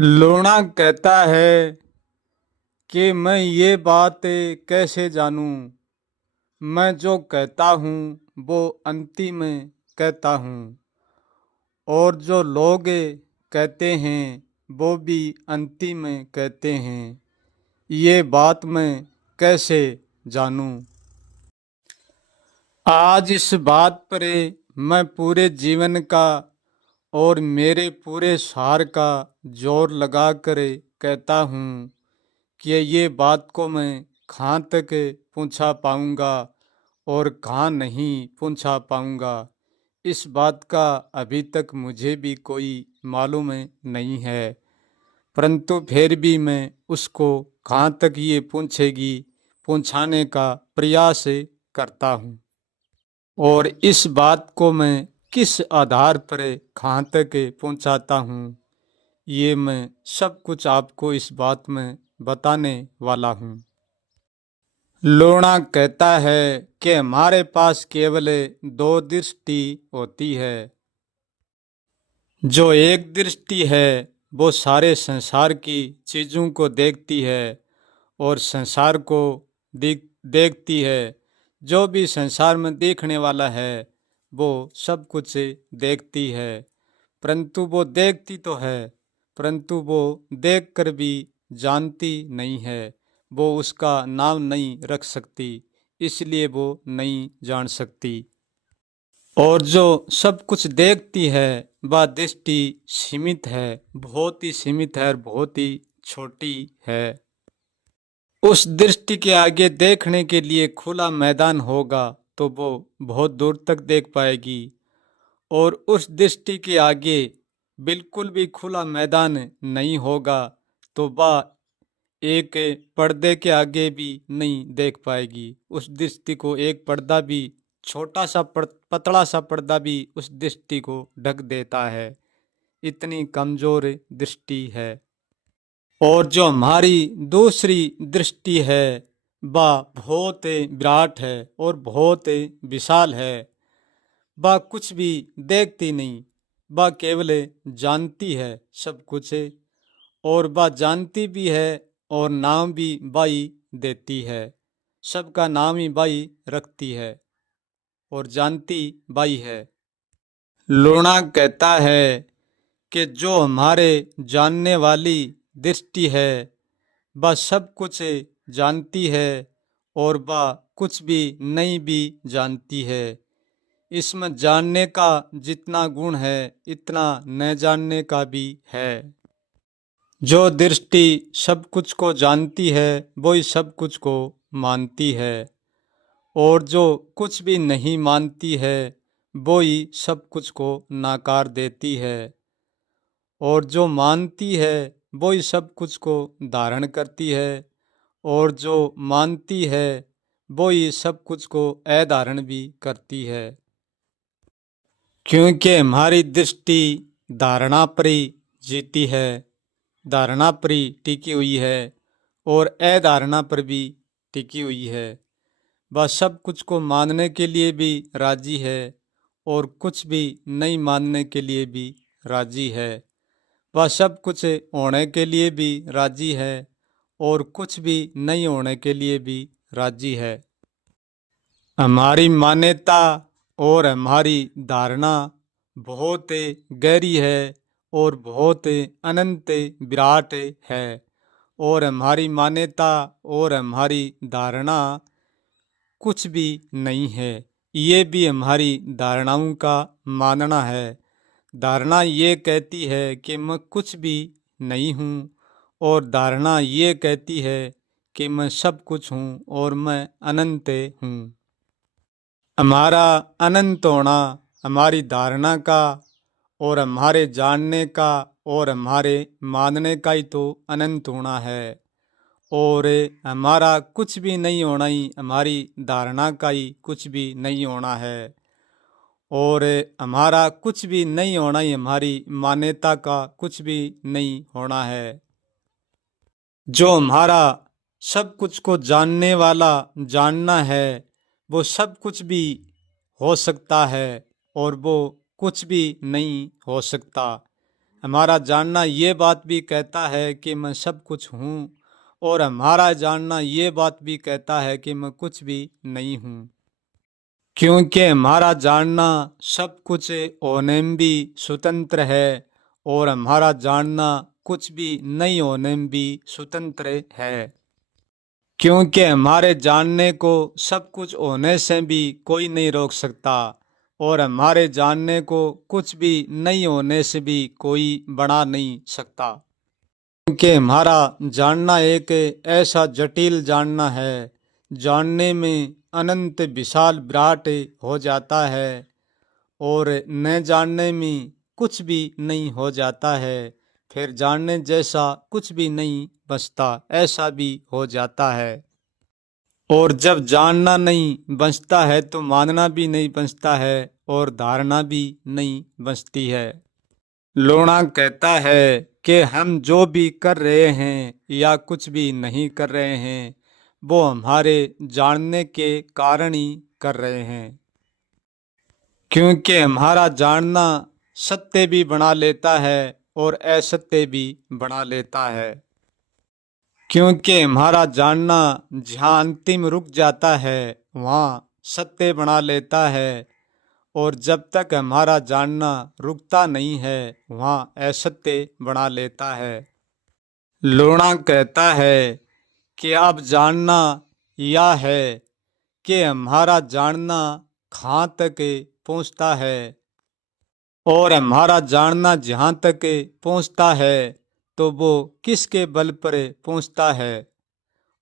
लूणा कहता है कि मैं ये बात कैसे जानूं। मैं जो कहता हूँ वो अंतिम कहता हूँ, और जो लोग कहते हैं वो भी अंतिम कहते हैं। ये बात मैं कैसे जानूं। आज इस बात पर मैं पूरे जीवन का और मेरे पूरे सार का जोर लगा कर कहता हूँ कि ये बात को मैं कहाँ तक पहुँचा पाऊँगा और कहाँ नहीं पहुँचा पाऊँगा। इस बात का अभी तक मुझे भी कोई मालूम नहीं है, परंतु फिर भी मैं उसको कहाँ तक ये पहुँचाने का प्रयास करता हूँ। और इस बात को मैं किस आधार पर कहाँ तक पहुँचाता हूँ, ये मैं सब कुछ आपको इस बात में बताने वाला हूँ। लूणा कहता है कि हमारे पास केवल दो दृष्टि होती है। जो एक दृष्टि है वो सारे संसार की चीज़ों को देखती है और संसार को देखती है। जो भी संसार में देखने वाला है वो सब कुछ देखती है, परंतु वो देखती तो है, परंतु वो देखकर भी जानती नहीं है। वो उसका नाम नहीं रख सकती, इसलिए वो नहीं जान सकती। और जो सब कुछ देखती है वह दृष्टि सीमित है, बहुत ही सीमित है और बहुत ही छोटी है। उस दृष्टि के आगे देखने के लिए खुला मैदान होगा तो वो बहुत दूर तक देख पाएगी, और उस दृष्टि के आगे बिल्कुल भी खुला मैदान नहीं होगा तो वह एक पर्दे के आगे भी नहीं देख पाएगी। उस दृष्टि को एक पर्दा भी, छोटा सा पतला सा पर्दा भी उस दृष्टि को ढक देता है। इतनी कमजोर दृष्टि है। और जो हमारी दूसरी दृष्टि है वह बहुत विराट है और बहुत विशाल है। वह कुछ भी देखती नहीं, वह केवल जानती है सब कुछ, और वह जानती भी है और नाम भी बाई देती है। सबका नाम ही बाई रखती है और जानती बाई है। लूणा कहता है कि जो हमारे जानने वाली दृष्टि है वह सब कुछ जानती है और वह कुछ भी नहीं भी जानती है। इसमें जानने का जितना गुण है इतना न जानने का भी है। जो दृष्टि सब कुछ को जानती है वही सब कुछ को मानती है, और जो कुछ भी नहीं मानती है वही सब कुछ को नाकार देती है। और जो मानती है वही सब कुछ को धारण करती है, और जो मानती है वही सब कुछ को अधारण भी करती है। क्योंकि हमारी दृष्टि धारणा पर ही जीती है, धारणा पर ही टिकी हुई है और अधारणा पर भी टिकी हुई है। वह सब कुछ को मानने के लिए भी राजी है और कुछ भी नहीं मानने के लिए भी राजी है। वह सब कुछ होने के लिए भी राजी है और कुछ भी नहीं होने के लिए भी राजी है। हमारी मान्यता और हमारी धारणा बहुत गहरी है और बहुत अनंत विराट है, और हमारी मान्यता और हमारी धारणा कुछ भी नहीं है। ये भी हमारी धारणाओं का मानना है। धारणा ये कहती है कि मैं कुछ भी नहीं हूँ, और धारणा ये कहती है कि मैं सब कुछ हूँ और मैं अनंत हूँ। हमारा अनंत होना हमारी धारणा का और हमारे जानने का और हमारे मानने का ही तो अनंत होना है, और हमारा कुछ भी नहीं होना ही हमारी धारणा का ही कुछ भी नहीं होना है, और हमारा कुछ भी नहीं होना ही हमारी मान्यता का कुछ भी नहीं होना है। जो हमारा सब कुछ को जानने वाला जानना है वो सब कुछ भी हो सकता है और वो कुछ भी नहीं हो सकता। हमारा जानना ये बात भी कहता है कि मैं सब कुछ हूँ, और हमारा जानना ये बात भी कहता है कि मैं कुछ भी नहीं हूँ। क्योंकि हमारा जानना सब कुछ होने में भी स्वतंत्र है, और हमारा जानना कुछ भी नहीं होने में भी स्वतंत्र है। क्योंकि हमारे जानने को सब कुछ होने से भी कोई नहीं रोक सकता, और हमारे जानने को कुछ भी नहीं होने से भी कोई बढ़ा नहीं सकता। क्योंकि हमारा जानना एक ऐसा जटिल जानना है, जानने में अनंत विशाल विराट हो जाता है, और न जानने में कुछ भी नहीं हो जाता है, फिर जानने जैसा कुछ भी नहीं बचता, ऐसा भी हो जाता है। और जब जानना नहीं बचता है तो मानना भी नहीं बचता है, और धारणा भी नहीं बचती है। लोणा कहता है कि हम जो भी कर रहे हैं या कुछ भी नहीं कर रहे हैं, वो हमारे जानने के कारण ही कर रहे हैं। क्योंकि हमारा जानना सत्य भी बना लेता है और असत्य भी बना लेता है। क्योंकि हमारा जानना जहाँ अंतिम रुक जाता है वहाँ सत्य बना लेता है, और जब तक हमारा जानना रुकता नहीं है वहाँ असत्य बना लेता है। लोणा कहता है कि अब जानना यह है कि हमारा जानना कहाँ तक पहुँचता है, और हमारा जानना जहाँ तक पहुँचता है तो वो किसके बल पर पहुँचता है,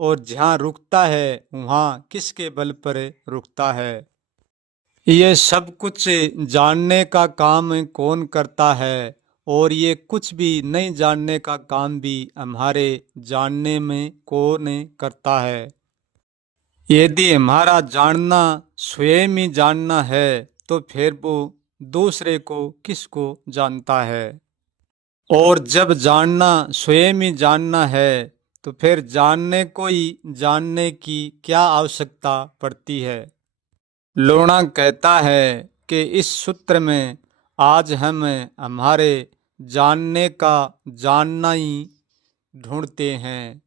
और जहाँ रुकता है वहाँ किसके बल पर रुकता है। ये सब कुछ जानने का काम कौन करता है, और ये कुछ भी नहीं जानने का काम भी हमारे जानने में कौन करता है। यदि हमारा जानना स्वयं ही जानना है तो फिर वो दूसरे को किसको जानता है। और जब जानना स्वयं ही जानना है तो फिर जानने को ही जानने की क्या आवश्यकता पड़ती है। लोणा कहता है कि इस सूत्र में आज हम हमारे जानने का जानना ही ढूंढते हैं।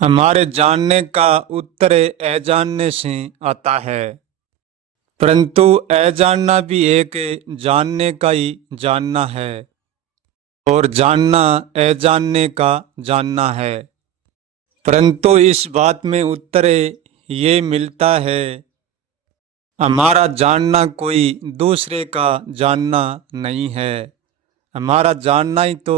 हमारे जानने का उत्तर अजानने से आता है, परंतु अजानना भी एक जानने का ही जानना है, और जानना अजानने का जानना है। परंतु इस बात में उत्तर ये मिलता है, हमारा जानना कोई दूसरे का जानना नहीं है। हमारा जानना ही तो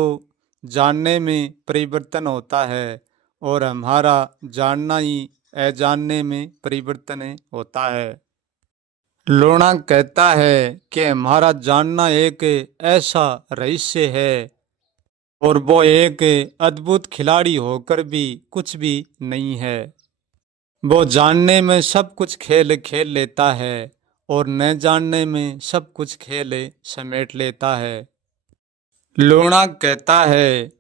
जानने में परिवर्तन होता है, और हमारा जानना ही अजानने में परिवर्तन होता है। लोणा कहता है कि हमारा जानना एक ऐसा रहस्य है, और वो एक अद्भुत खिलाड़ी होकर भी कुछ भी नहीं है। वो जानने में सब कुछ खेल खेल लेता है, और न जानने में सब कुछ खेल समेट लेता है। लोणा कहता है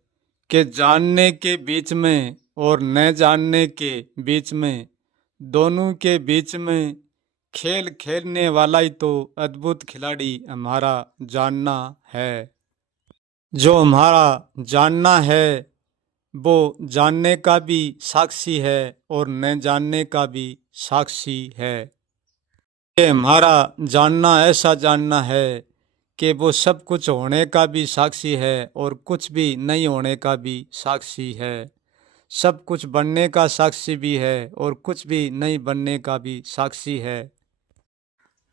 कि जानने के बीच में और न जानने के बीच में, दोनों के बीच में खेल खेलने वाला ही तो अद्भुत खिलाड़ी हमारा जानना है। जो हमारा जानना है वो जानने का भी साक्षी है और न जानने का भी साक्षी है। ये हमारा जानना ऐसा जानना है कि वो सब कुछ होने का भी साक्षी है और कुछ भी नहीं होने का भी साक्षी है। सब कुछ बनने का साक्षी भी है और कुछ भी नहीं बनने का भी साक्षी है।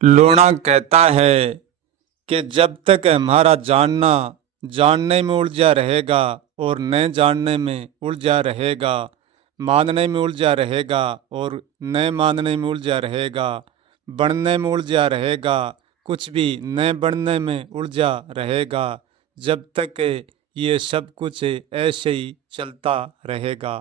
लोणा कहता है कि जब तक हमारा जानना जानने में उलझा रहेगा और न जानने में उलझा रहेगा, मानने में उलझा रहेगा और न मानने में उलझा रहेगा, बनने में उलझा रहेगा, कुछ भी न बनने में उलझा रहेगा, जब तक ये सब कुछ ऐसे ही चलता रहेगा।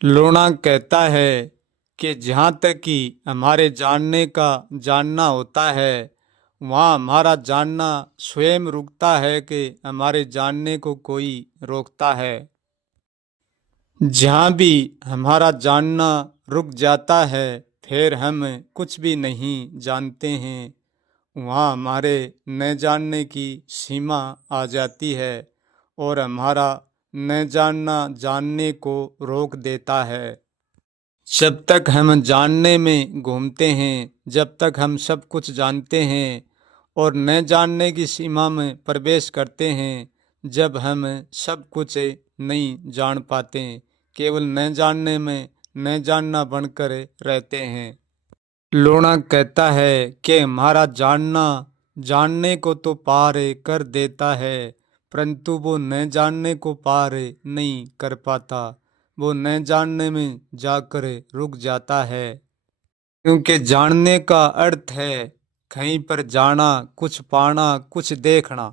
लोणा कहता है कि जहाँ तक कि हमारे जानने का जानना होता है वहाँ हमारा जानना स्वयं रुकता है कि हमारे जानने को कोई रोकता है। जहाँ भी हमारा जानना रुक जाता है फिर हम कुछ भी नहीं जानते हैं, वहाँ हमारे न जानने की सीमा आ जाती है और हमारा न जानना जानने को रोक देता है। जब तक हम जानने में घूमते हैं, जब तक हम सब कुछ जानते हैं और न जानने की सीमा में प्रवेश करते हैं, जब हम सब कुछ नहीं जान पाते, केवल न जानने में न जानना बनकर रहते हैं। लोना कहता है कि हमारा जानना जानने को तो पार कर देता है, परंतु वो न जानने को पार नहीं कर पाता, वो न जानने में जाकर रुक जाता है। क्योंकि जानने का अर्थ है कहीं पर जाना, कुछ पाना, कुछ देखना।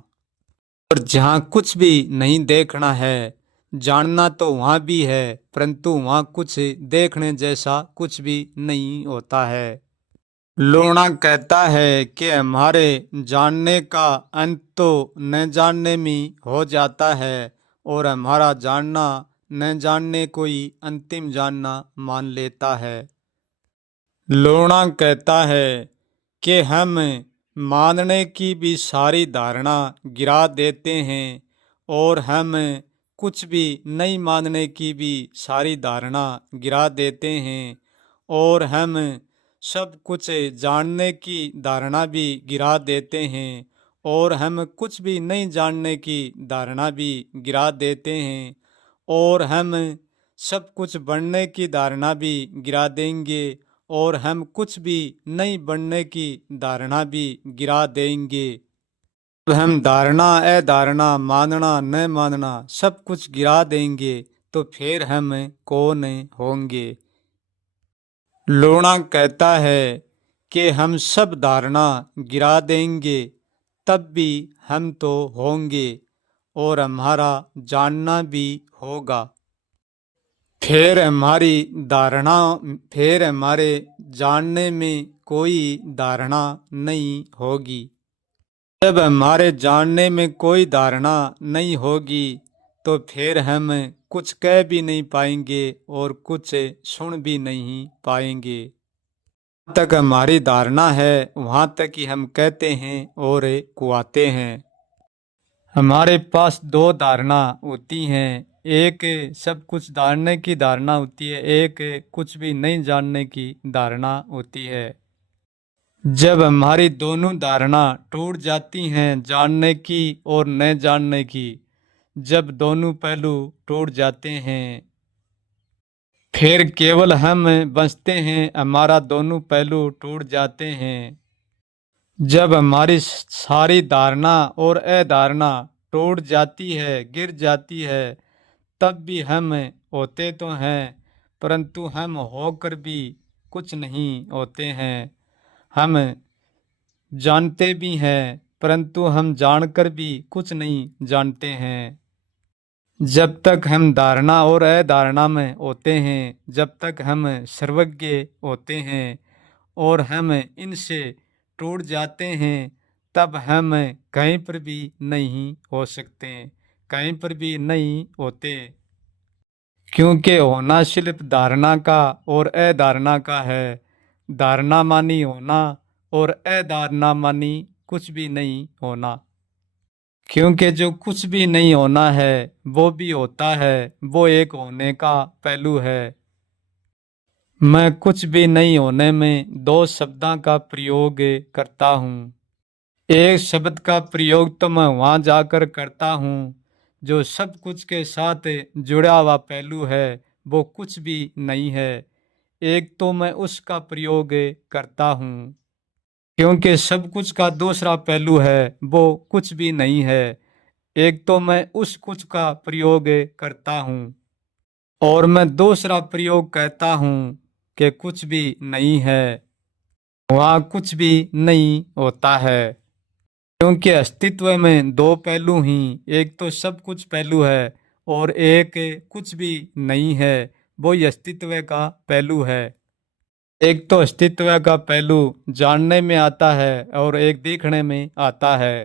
और जहाँ कुछ भी नहीं देखना है, जानना तो वहाँ भी है, परंतु वहाँ कुछ देखने जैसा कुछ भी नहीं होता है। लोना कहता है कि हमारे जानने का अंत तो न जानने में हो जाता है और हमारा जानना न जानने को ही अंतिम जानना मान लेता है। लोना कहता है कि हम मानने की भी सारी धारणा गिरा देते हैं और हम कुछ भी नहीं मानने की भी सारी धारणा गिरा देते हैं और हम सब कुछ जानने की धारणा भी गिरा देते हैं और हम कुछ भी नहीं जानने की धारणा भी गिरा देते हैं और हम सब कुछ बनने की धारणा भी गिरा देंगे और हम कुछ भी नहीं बनने की धारणा भी गिरा देंगे। जब हम धारणा अधारणा मानना न मानना सब कुछ गिरा देंगे तो फिर हम कौन होंगे। लोना कहता है कि हम सब धारणा गिरा देंगे तब भी हम तो होंगे और हमारा जानना भी होगा। फिर हमारे जानने में कोई धारणा नहीं होगी। जब हमारे जानने में कोई धारणा नहीं होगी तो फिर हम कुछ कह भी नहीं पाएंगे और कुछ सुन भी नहीं पाएंगे। जहाँ तक हमारी धारणा है वहाँ तक ही हम कहते हैं और कुआते हैं। हमारे पास दो धारणा होती हैं, एक सब कुछ जानने की धारणा होती है, एक कुछ भी नहीं जानने की धारणा होती है। जब हमारी दोनों धारणा टूट जाती हैं, जानने की और न जानने की, जब दोनों पहलू टूट जाते हैं फिर केवल हम बचते हैं, हमारा दोनों पहलू टूट जाते हैं। जब हमारी सारी धारणा और अधारणा टूट जाती है, गिर जाती है, तब भी हम होते तो हैं, परंतु हम होकर भी कुछ नहीं होते हैं। हम जानते भी हैं, परंतु हम जानकर भी कुछ नहीं जानते हैं। जब तक हम धारणा और अधारणा में होते हैं, जब तक हम सर्वज्ञ होते हैं और हम इनसे टूट जाते हैं, तब हम कहीं पर भी नहीं हो सकते, कहीं पर भी नहीं होते। क्योंकि होना सिर्फ धारणा का और अधारणा का है। धारणा मानी होना और अधारणा मानी कुछ भी नहीं होना। क्योंकि जो कुछ भी नहीं होना है वो भी होता है, वो एक होने का पहलू है। मैं कुछ भी नहीं होने में दो शब्दों का प्रयोग करता हूँ। एक शब्द का प्रयोग तो मैं वहाँ जाकर करता हूँ जो सब कुछ के साथ जुड़ा हुआ पहलू है, वो कुछ भी नहीं है। एक तो मैं उसका प्रयोग करता हूँ क्योंकि सब कुछ का दूसरा पहलू है, वो कुछ भी नहीं है। एक तो मैं उस कुछ का प्रयोग करता हूँ और मैं दूसरा प्रयोग कहता हूँ कि कुछ भी नहीं है, वहाँ कुछ भी नहीं होता है। क्योंकि अस्तित्व में दो पहलू ही, एक तो सब कुछ पहलू है और एक कुछ भी नहीं है, वो अस्तित्व का पहलू है। एक तो अस्तित्व का पहलू जानने में आता है और एक देखने में आता है।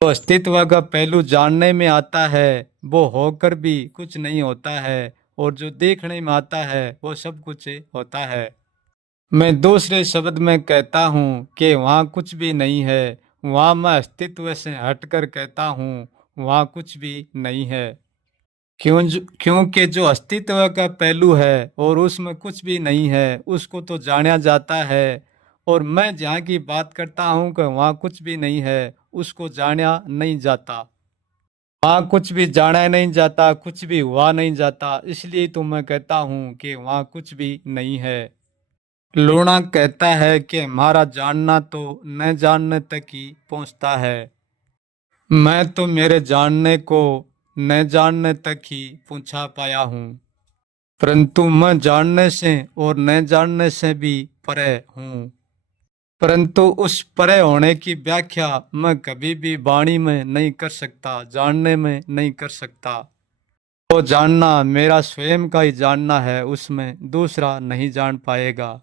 तो अस्तित्व का पहलू जानने में आता है, वो होकर भी कुछ नहीं होता है, और जो देखने में आता है वो सब कुछ होता है। मैं दूसरे शब्द में कहता हूँ कि वहाँ कुछ भी नहीं है, वहाँ मैं अस्तित्व से हटकर कहता हूँ वहाँ कुछ भी नहीं है। क्योंकि जो अस्तित्व का पहलू है और उसमें कुछ भी नहीं है उसको तो जाना जाता है, और मैं जहाँ की बात करता हूँ कि वहाँ कुछ भी नहीं है उसको जाना नहीं जाता। वहाँ कुछ भी जाना नहीं जाता, कुछ भी हुआ नहीं जाता, इसलिए तो मैं कहता हूँ कि वहाँ कुछ भी नहीं है। लूणा कहता है कि हमारा जानना तो न जानने तक ही पहुँचता है। मैं तो मेरे जानने को न जानने तक ही पहुँचा पाया हूँ, परंतु मैं जानने से और न जानने से भी परे हूँ। परंतु उस परे होने की व्याख्या मैं कभी भी वाणी में नहीं कर सकता, जानने में नहीं कर सकता। वो जानना मेरा स्वयं का ही जानना है, उसमें दूसरा नहीं जान पाएगा।